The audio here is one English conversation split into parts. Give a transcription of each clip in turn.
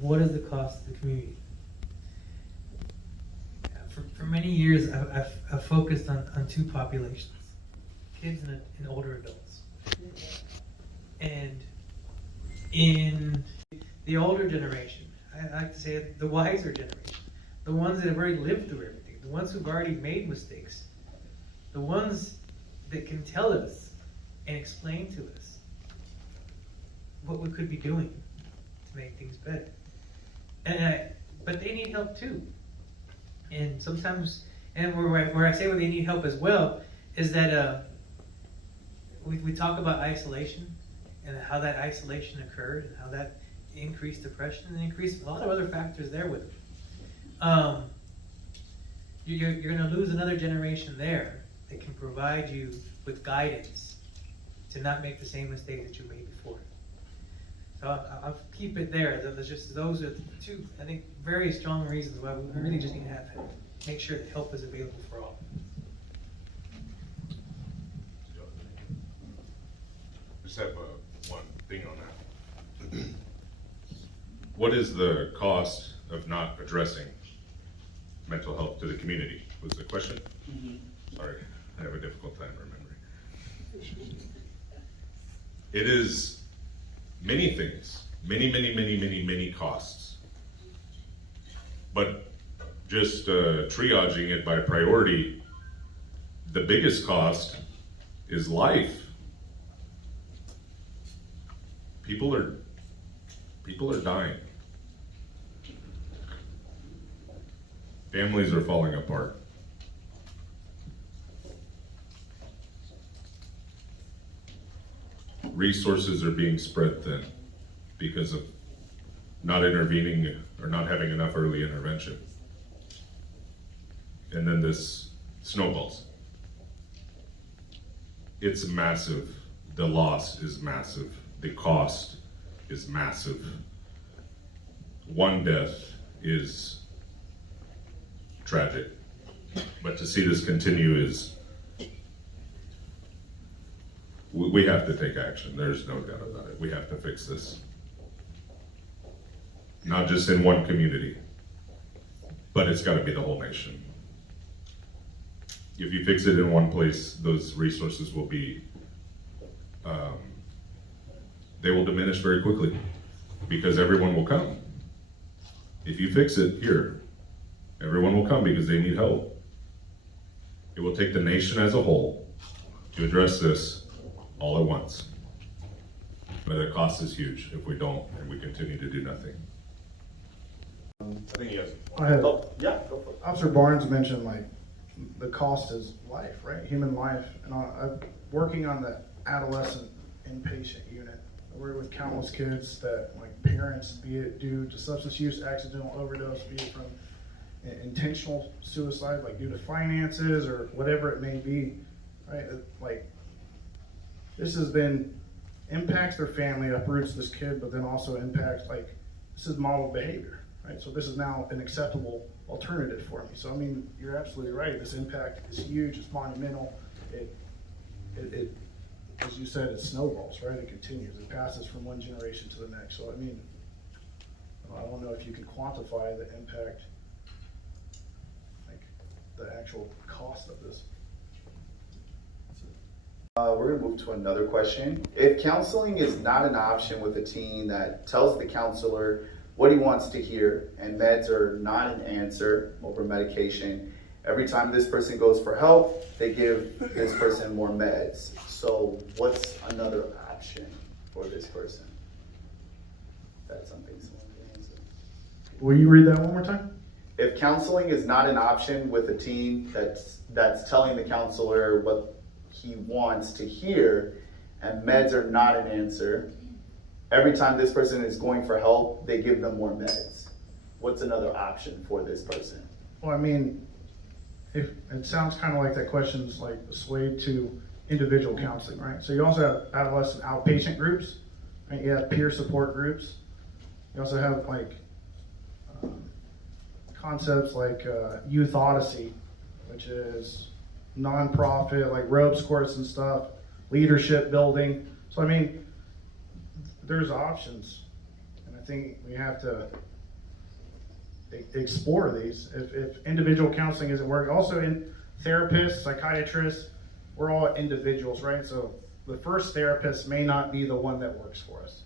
what is the cost to the community? For many years, I've focused on two populations, kids and older adults. And in the older generation, I like to say the wiser generation, the ones that have already lived through everything, the ones who've already made mistakes, the ones that can tell us and explain to us what we could be doing to make things better. But they need help too. And sometimes, and where I say where they need help as well, is that we talk about isolation and how that isolation occurred and how that increased depression and increased a lot of other factors there with it. You're going to lose another generation there that can provide you with guidance to not make the same mistake that you made before. So I'll keep it there. Those are the two, I think, very strong reasons why we really just need to make sure that help is available for all. Just have one thing on that. What is the cost of not addressing mental health to the community? Was the question? Mm-hmm. Sorry, I have a difficult time remembering. It is many things, many costs. But just triaging it by priority, the biggest cost is life. People are dying. Families are falling apart. Resources are being spread thin because of not intervening or not having enough early intervention. And then this snowballs. It's massive. The loss is massive. The cost is massive. One death is tragic. But to see this continue is, we have to take action. There's no doubt about it. We have to fix this. Not just in one community, but it's got to be the whole nation. If you fix it in one place, those resources will be, they will diminish very quickly because everyone will come. If you fix it here, everyone will come because they need help. It will take the nation as a whole to address this all at once. But the cost is huge if we don't and we continue to do nothing. I think he has. Yeah, go for it. Officer Barnes mentioned like the cost is life, right? Human life. And I'm working on the adolescent inpatient unit. I work with countless kids that like parents, be it due to substance use, accidental overdose, be it from intentional suicide, like due to finances or whatever it may be, right? Like this has been impacts their family, uproots this kid, but then also impacts like this is model behavior, right? So this is now an acceptable alternative for me. So I mean, you're absolutely right. This impact is huge. It's monumental. It as you said, it snowballs, right? It continues. It passes from one generation to the next. So I mean, I don't know if you can quantify the impact, like the actual cost of this. We're going to move to another question. If counseling is not an option with a teen that tells the counselor what he wants to hear and meds are not an answer over medication, every time this person goes for help, they give this person more meds. So what's another option for this person? That's something someone can answer. Will you read that one more time? If counseling is not an option with a teen that's telling the counselor what he wants to hear and meds are not an answer, every time this person is going for help, they give them more meds. What's another option for this person? Well, I mean, if it sounds kind of like that question's like swayed to individual counseling, right? So you also have adolescent outpatient groups, right? You have peer support groups. You also have like concepts like Youth Odyssey, which is nonprofit, like ropes course and stuff, leadership building. So I mean, there's options, and I think we have to explore these. If individual counseling isn't working, also in therapists, psychiatrists, we're all individuals, right? So the first therapist may not be the one that works for us.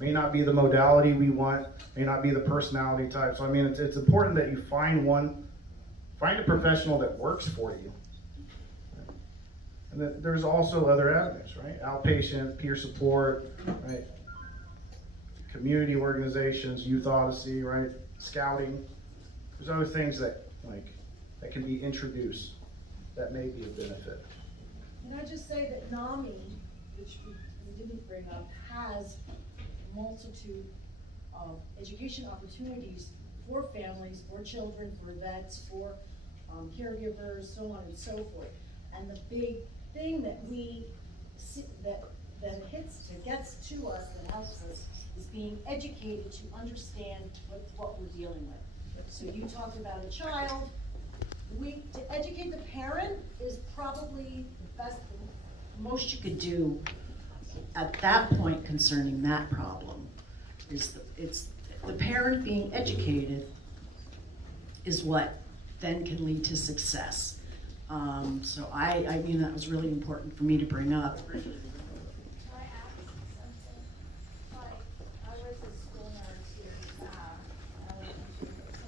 May not be the modality we want, may not be the personality type. So I mean, it's important that you find a professional that works for you. And then there's also other avenues, right? Outpatient, peer support, right? Community organizations, Youth Odyssey, right? Scouting. There's other things that can be introduced that may be of benefit. Can I just say that NAMI, which we didn't bring up, has a multitude of education opportunities for families, for children, for vets, for caregivers, so on and so forth. And the big thing that we see, that gets to us, that helps us, is being educated to understand what we're dealing with. So you talked about a child. To educate the parent is probably the best, the most you could do at that point concerning that problem. It's the parent being educated is what then can lead to success. So I mean, that was really important for me to bring up. Can I ask something? Like, I was a school nurse here in elementary, but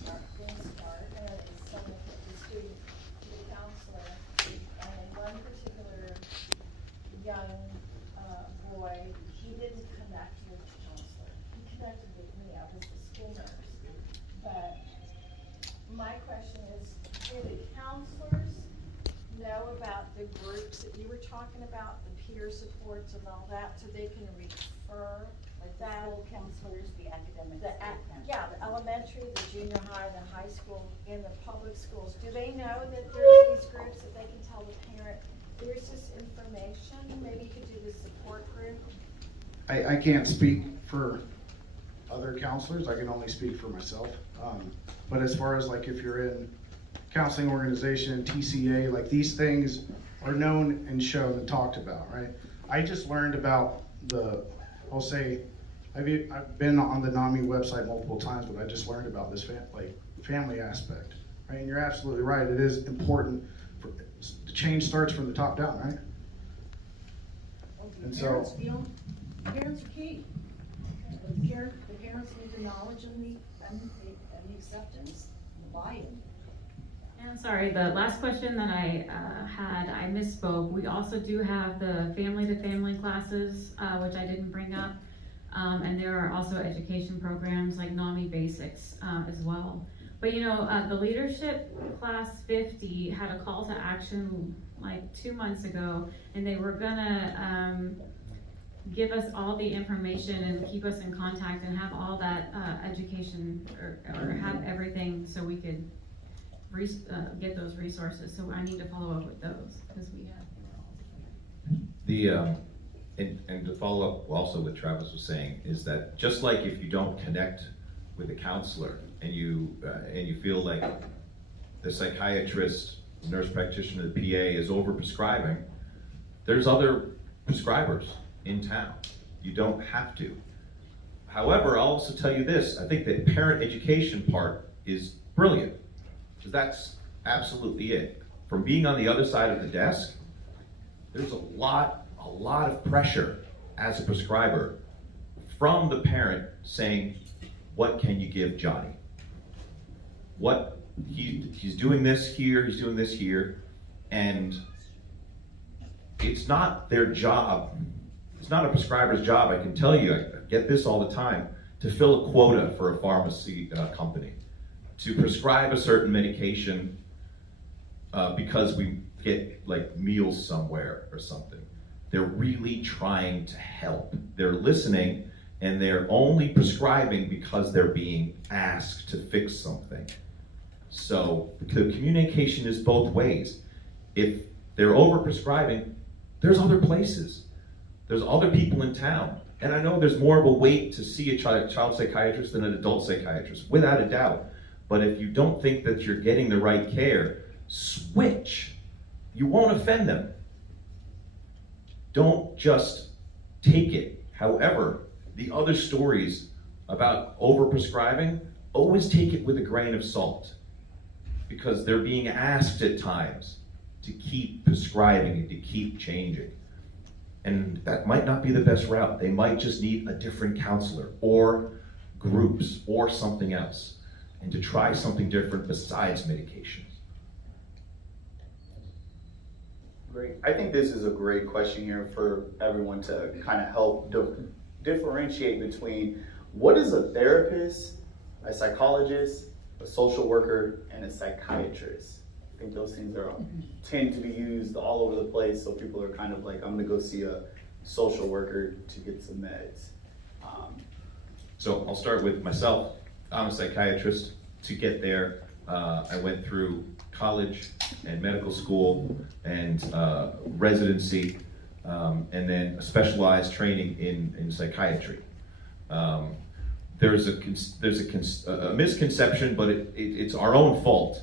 sometimes things start, and someone put the student to the counselor, and one particular young boy, he didn't connect with the counselor. He connected with me. I was the school nurse. But my question is, do the counselors know about the groups that you were talking about, the peer supports and all that, so they can refer like that? School counselors, the academic. Yeah, the elementary, the junior high, the high school, in the public schools. Do they know that there's these groups that they can tell the parent, here's this information, maybe you could do this support group? I can't speak for other counselors, I can only speak for myself. But as far as like if you're in counseling organization, TCA, like these things are known and shown and talked about, right? I just learned about I'll say, I've been on the NAMI website multiple times, but I just learned about this family aspect, right? And you're absolutely right, it is important. The change starts from the top down, right? And so, Parents are key. The parents need the knowledge and the acceptance, and the buy-in. And sorry, the last question that I had, I misspoke. We also do have the family-to-family classes, which I didn't bring up. And there are also education programs like NAMI Basics as well. But you know, the leadership class 50 had a call to action like 2 months ago, and they were gonna give us all the information and keep us in contact and have all that education or have everything so we could get those resources. So I need to follow up with those because we have. And to follow up also what Travis was saying is that just like if you don't connect with a counselor and you feel like the psychiatrist, nurse practitioner, the PA is overprescribing, there's other prescribers in town. You don't have to. However, I'll also tell you this, I think the parent education part is brilliant, because that's absolutely it. From being on the other side of the desk, there's a lot of pressure as a prescriber from the parent saying, what can you give Johnny? What he's doing this here, he's doing this here, and it's not their job. It's not a prescriber's job. I can tell you, I get this all the time, to fill a quota for a pharmacy company, to prescribe a certain medication because we get like meals somewhere or something. They're really trying to help. They're listening, and they're only prescribing because they're being asked to fix something. So the communication is both ways. If they're overprescribing, there's other places. There's other people in town. And I know there's more of a wait to see a child psychiatrist than an adult psychiatrist, without a doubt. But if you don't think that you're getting the right care, switch. You won't offend them. Don't just take it. However, the other stories about overprescribing, always take it with a grain of salt, because they're being asked at times to keep prescribing and to keep changing. And that might not be the best route. They might just need a different counselor or groups or something else, and to try something different besides medications. Great. I think this is a great question here for everyone to kind of help differentiate between what is a therapist, a psychologist, a social worker, and a psychiatrist. I think those things tend to be used all over the place, so people are kind of like, I'm gonna go see a social worker to get some meds. So I'll start with myself. I'm a psychiatrist. To get there, I went through college and medical school and residency, and then a specialized training in psychiatry. There's a misconception, but it's our own fault,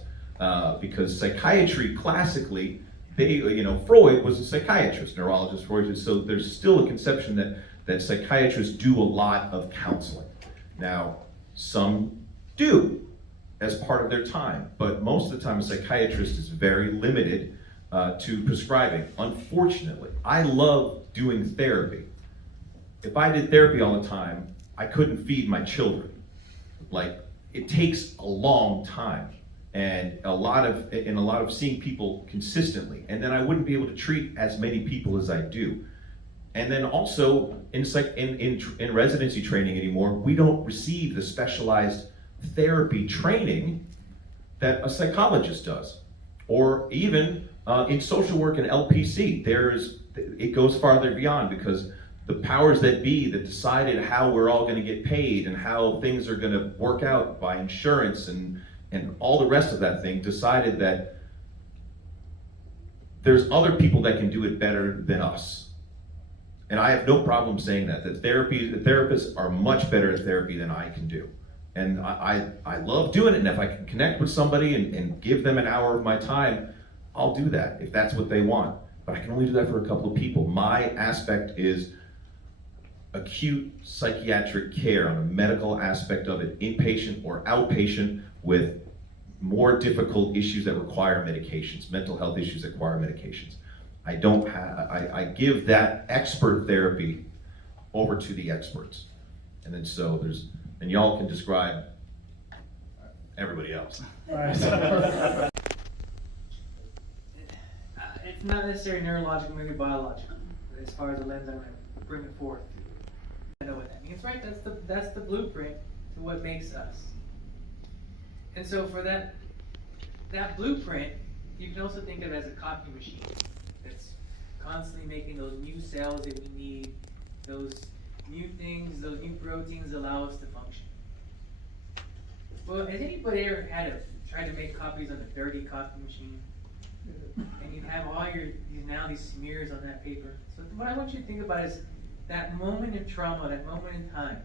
because psychiatry classically, Freud was a psychiatrist, neurologist, Freud. So there's still a conception that psychiatrists do a lot of counseling. Now, some do as part of their time, but most of the time a psychiatrist is very limited to prescribing. Unfortunately, I love doing therapy. If I did therapy all the time, I couldn't feed my children. Like, it takes a long time and a lot of seeing people consistently, and then I wouldn't be able to treat as many people as I do. And then also in residency training anymore, we don't receive the specialized therapy training that a psychologist does, or even in social work and LPC. It goes farther beyond, because the powers that be that decided how we're all going to get paid and how things are going to work out by insurance and all the rest of that thing decided that there's other people that can do it better than us. And I have no problem saying that. The therapists are much better at therapy than I can do. And I love doing it, and if I can connect with somebody and give them an hour of my time, I'll do that if that's what they want. But I can only do that for a couple of people. My aspect is acute psychiatric care on a medical aspect of it, inpatient or outpatient, with more difficult issues that require medications, mental health issues that require medications. I give that expert therapy over to the experts. And then and y'all can describe everybody else. It's not necessarily neurological, maybe biological, as far as the lens I'm going to bring it forth. I know what that means, right? That's the blueprint to what makes us. And so for that blueprint, you can also think of it as a copy machine that's constantly making those new cells that we need, those new things, those new proteins allow us to function. Well, has anybody ever tried to make copies on a dirty copy machine? And you have all these smears on that paper. So what I want you to think about is that moment of trauma, that moment in time,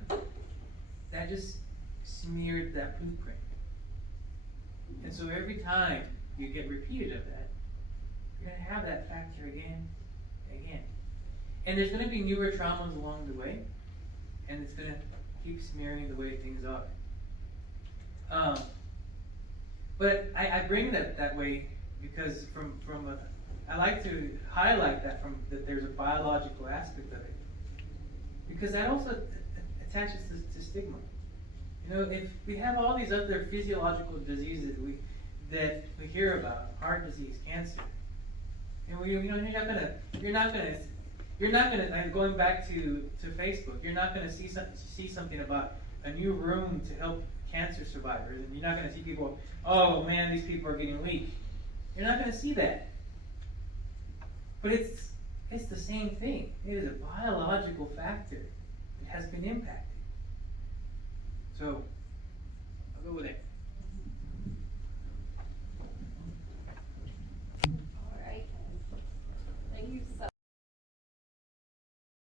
that just smeared that blueprint. And so every time you get repeated of that, you're going to have that factor again and again. And there's going to be newer traumas along the way, and it's going to keep smearing the way things are. But I bring that way because I like to highlight that there's a biological aspect of it, because that also attaches to stigma. You know, if we have all these other physiological diseases that we hear about, heart disease, cancer, and you're not gonna going back to Facebook, you're not gonna see something about a new room to help cancer survivors, and you're not gonna see people, oh man, these people are getting weak. You're not gonna see that. But it's the same thing. It is a biological factor that has been impacted. So I'll go with it.